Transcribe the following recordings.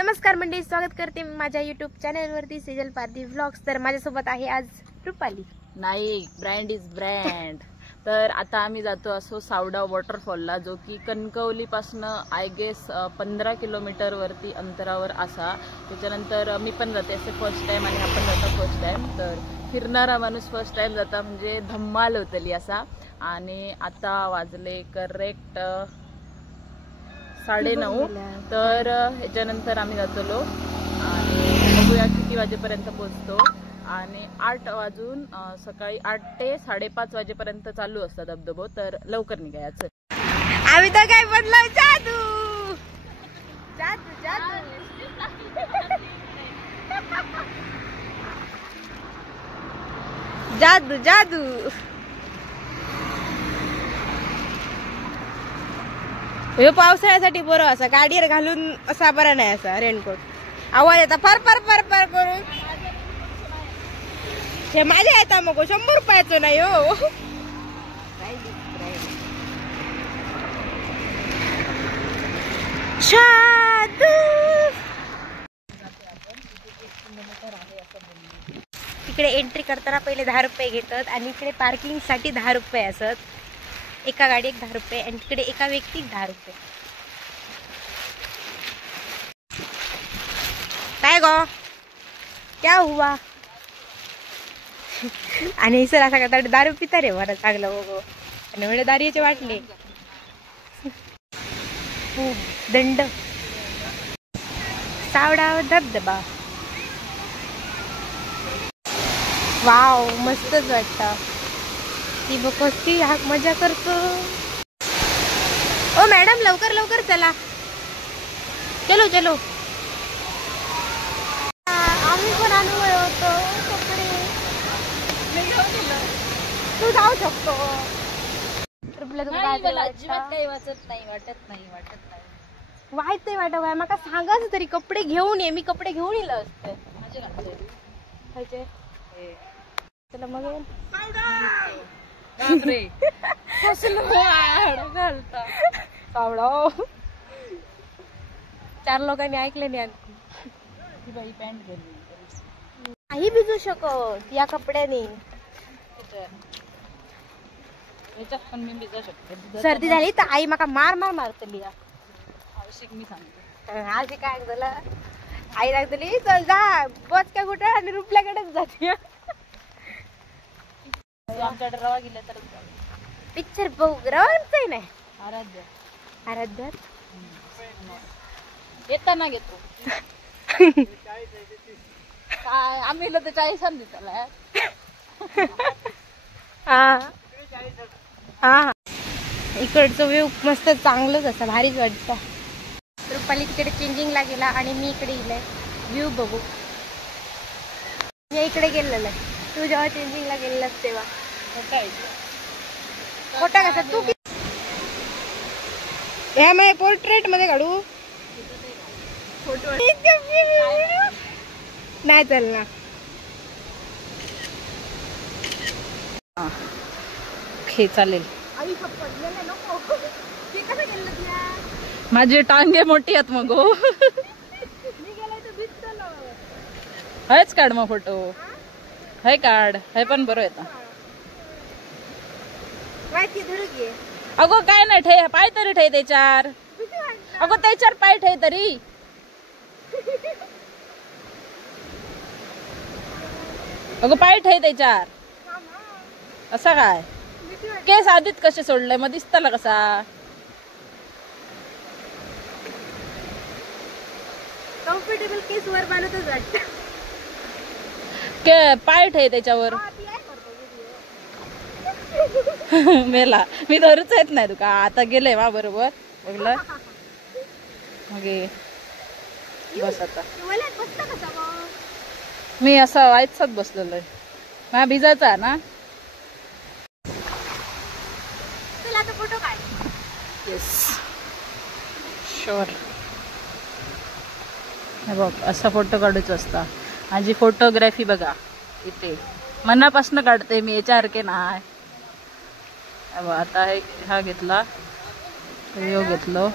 नमस्कार मंडळी, स्वागत करते माझ्या यूट्यूब चॅनलवरती सेजल पारधी व्लॉग्स। तर माझ्यासोबत आहे आज Rupali Naik, brand is brand. तर आता आम्ही जातो असो सावडा वॉटरफॉलला, जो की कणकवली पासून आय गेस 15 किलोमीटर वरती अंतरावर असा। त्याच्यानंतर मी पण जाते असे फर्स्ट टाइम आणि आपण जातो फर्स्ट टाइम। तर फिरणारा माणूस फर्स्ट टाइम जाता म्हणजे धम्माल होतली असा। आणि आता वाजले करेक्ट 9:30। तर ह्याच्यानंतर आम्ही जातलो आणि बघूया किती वाजेपर्यंत पोहोचतो। आणि 8 वाजून सकाळी 8 ते 5:30 वाजेपर्यंत चालू असतं धबधबो। तर लवकर निघायचं। आम्ही तर काय बदलाव जादू जादू जादू जादू जादू। हे पावसाळ्यासाठी बरं असा गाडीवर घालून असा बरा नाही असा रेनकोट। आवाज येता फार फार फार फार करून हे माझ्या येता मग 100 रुपयाचं नाही हो। इकडे एंट्री करताना पहिले 10 रुपये घेतात आणि इकडे पार्किंग साठी 10 रुपये असत। एका गाडीत 10 रुपये आणि तिकडे एका व्यक्ती 10 रुपये। काय गो क्या हुआ? आणि सर असा करता दारू पिता रे बरं चांगलं बघू। आणि म्हणजे दारूचे वाटले दंड सावडा धबधबा। वाव मस्तच वाटतं। ती बघ कशी हाक मजा करतो। ओ मॅडम लवकर लवकर चला, चलो चलो। आम्ही पण अनुभव होतो कपडे तू जाऊ शकतो। वाटत काय माका सांगाच तरी कपडे घेऊन ये। मी कपडे घेऊन येलं असते माझे चला मग घालता सावडा। 4 लोकांनी ऐकले नाही आणखी बाई पॅन्ट घालून काही भिजू शकत या कपड्याने। पण मी भिजू शकते। सर्दी झाली तर आई माका मार मार मारतली आवश्यक मी सांगते। आजी काय झालं आई लागतली चल जा बस का कुठं आणि रुपल्याकडेच जाते। आमच्याकडे रवा गेला तर पिक्चर बघू रवांच नाही आराध्य आराध्यात येताना घेतो। काय आम्ही तर 40 दिसला। हा इकडचं व्ह्यू मस्त चांगलंच असं भारीच वाटतं। रुपाली तिकडे चेंजिंगला गेला आणि मी इकडे गेलाय व्ह्यू बघू। मी इकडे गेलेलं आहे, तू जेव्हा चेंजिंगला गेलेलास तेव्हा खोटा कसा तू ह्या माझ्या पोर्ट्रेट मध्ये काढू फोटो नाही चालणार। हे चालेल। माझी टांगे मोठी आहेत मग हेच काढ मग फोटो। हे काढ, हे पण बरं येतं। अगो काय नाही ठे पाय तरी ठे त्याच्यावर। अगो त्याच्यावर पाय ठे तरी। अगो पाय ठे त्याच्यावर असं काय केस आधीच कसे सोडले मग दिसताला कसा। कम्फर्टेबल केस वर बांधतच वाटतं के पाय ठे त्याच्यावर। मेला मी धरूच येत नाही तुका आता गेले वा बरोबर बघलं मग बस आता मी असा वाईचाच बसलेलो आहे। मला भिजायचा ना फोटो काढ। Yes sure. हे बघ असा फोटो काढूच असता। माझी फोटोग्राफी बघा इथे मनापासून काढते मी याच्यासारखे नाही। आता हा घेतला व्हिडिओ घेतलो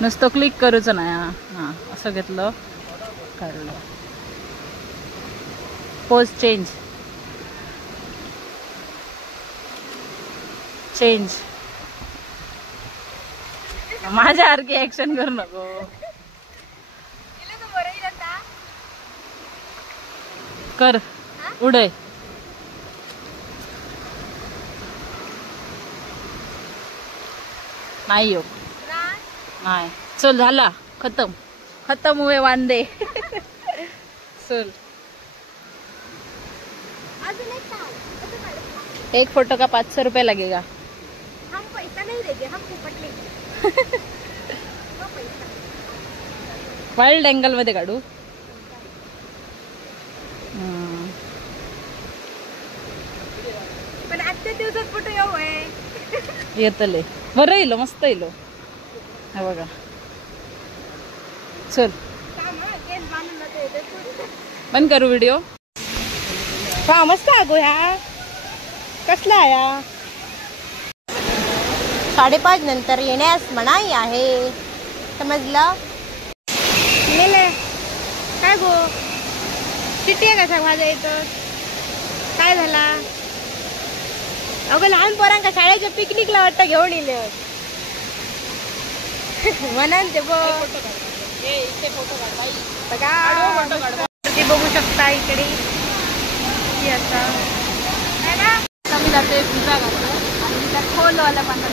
नुसतं क्लिक करूच नाही. हा असं घेतलं, काढलं. पोज चेंज माझ्यासारखी ऍक्शन करू नको. कर उडय. नाही हो नाही. चल झाला, खतम हुए वांदे. चल एक फोटो का 500 रुपये लगेगा. हम पैसा नहीं देंगे, हम फुकट लेंगे. वाईल्ड अँगल मध्ये काढू. पण आजच्या दिवसात फोटो येऊ आहे. येतले बरं येलो, मस्त येलो. हे बघा. चल बंद करू व्हिडिओ. पहा मस्त आगो ह्या कसला आया. 5:30 नंतर येण्यास मनाई आहे, समजलं. काय गो चिट्टी आहे कसा माझ्या इथं. काय झाला अगं. लहान पोरांका शाळेच्या पिकनिकला वाटतं घेऊन येले म्हणान ते बघू शकता इकडे. मी जाते पिझ्झा घालतो आणि त्या खोलवाल्या पाण्यात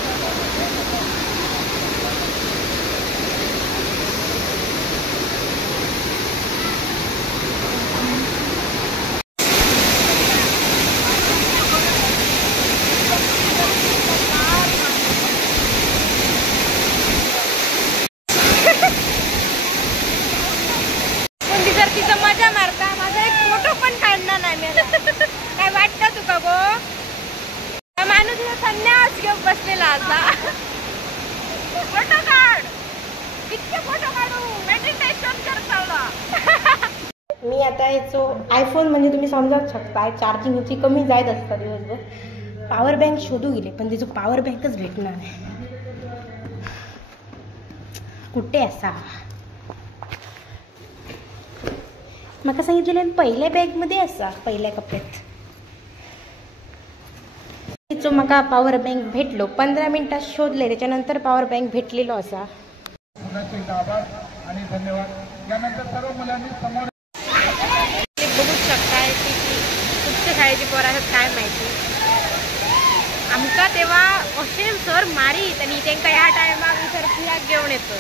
तिचा मजा मारता. माझा एक फोटो पण काढणार नाही मला. काय वाटतं तुका गो. माणूस संन्यास घेऊन बसलेला असा. फोटो काढ, इतके फोटो काढू, मेडिटेशन करता. मी आता याचो आयफोन म्हणजे तुम्ही समजावू शकता चार्जिंग याची कमी जायत असता दिवसभर. पॉवर बँक शोधू गेले पण त्याचं पॉवर बँकच भेटणार नाही. कुठे असा मका सांगितलेलं पहिल्या बॅगमध्ये असा, पहिल्या कप्प्यात. तिचो मका पॉवर बँक भेटलो. 15 मिनिटात शोधले, त्याच्यानंतर पॉवर बँक भेटलेलो असा. आणि धन्यवाद. यानंतर सर्व मुलांनी समोर बघू शकताय की कुठच्या शाळेची पोरं आहेत काय माहिती. आमका तेव्हा असेल सर मारीत आणि त्यांना ह्या टायमाक सर फिराक घेऊन येतो.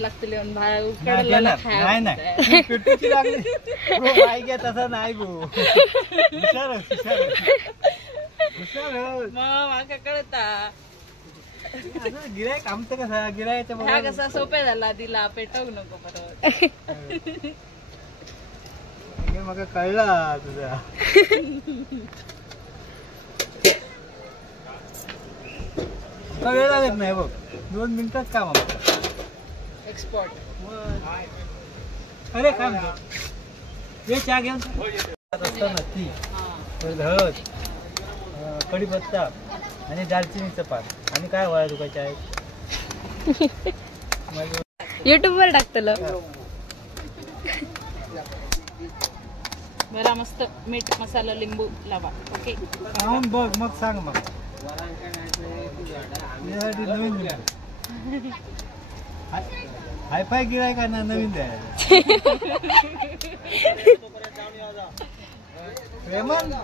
लागते लिहून नाही पेटूची लागली घ्या तसा नाही गो. माका कळता गिरायक आमचं कसा गिरायच्या ह्या कसा सोपे झाला दिला पेटवू नको परत. मग कळला तुझा. वेळ लागत नाही बघ, 2 मिनिटात काम आमचं. एक्सपोर्ट. अरे काय म्हणतो हे चहा घेऊन असताना ती हळद, कढीपत्ता आणि दालचिनीचं पान आणि काय वळा दुखायचे आहेत. युट्यूबवर टाकतलं. बरा मस्त मीठ मसाला लिंबू लावा. ओके खाऊन बघ मग सांग. मग नवीन हायफाय गिराय का ना नवीन द्यायला.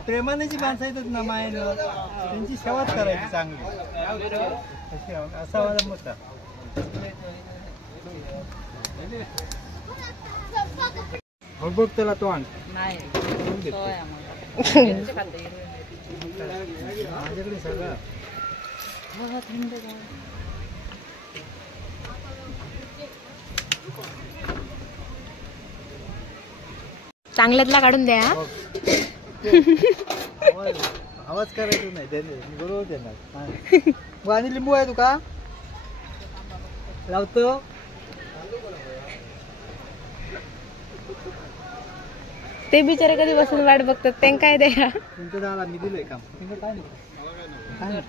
प्रेमानेची माणसं येतात ना मायेनं, त्यांची सेवाच करायची चांगली. असा वाला मोठा बघ त्याला तो आण. नाही माझ्याकडे सगळं थंड. चांगल्यातला काढून द्या. आवाज करायचा नाही त्याने, बरोबर देणार. आणि लिंबू आहे तुका लावतो. ते बिचारे कधी बसून वाट बघतात, त्यांना काय द्या. तुमचं झाला मी दिलंय काम. काय नाही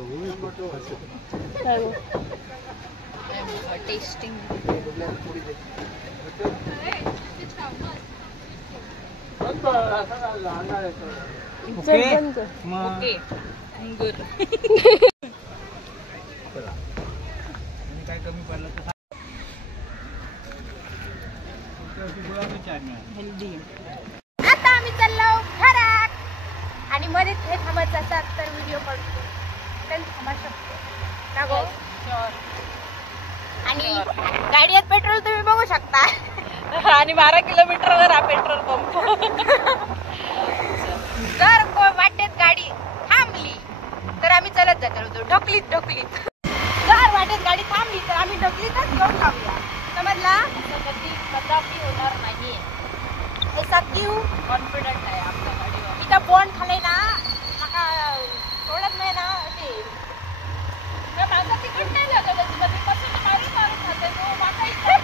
टेस्टिंग. ओके मग ओके अंगूर. आणि काय कमी पडलं तर गुलाबी चटणी हेल्दी. आता आम्ही चाललो घरात आणि मध्ये हे थांबायचं असतात तर व्हिडिओ पडतो तर थांबा शकतो का गो. आणि गाडीत पेट्रोल तुम्ही बघू शकता. आणि 12 किलोमीटरवर हा पेट्रोल पंप. जर वाटेत गाडी थांबली तर आम्ही चलत जातो ढकलीत. जर वाटेत गाडी थांबली तर आम्ही ढकलीतच घेऊन थांबूया. समजला. कदापि होणार नाही. ऐसा क्यों. कॉन्फिडंट आहे आपल्या गाडीवर. इथं बॉन्ड खाले ना नका सोडत नाही ना ते. माझा तिकट नाही लागत मध्ये मसाला मारून खाते तो. माझा इकडे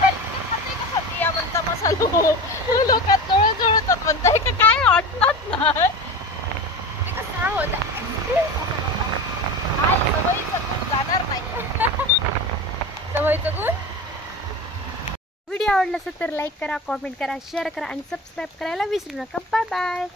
खाते कसा या म्हणता मसालो. लोकात जवळतात म्हणताय का काय वाटतात ना. ते कसं होता सवयीचं गुण जाणार नाही. सवयीचं गुण. व्हिडिओ आवडला असेल तर लाईक करा, कॉमेंट करा, शेअर करा आणि सबस्क्राईब करायला विसरू नका. Bye bye.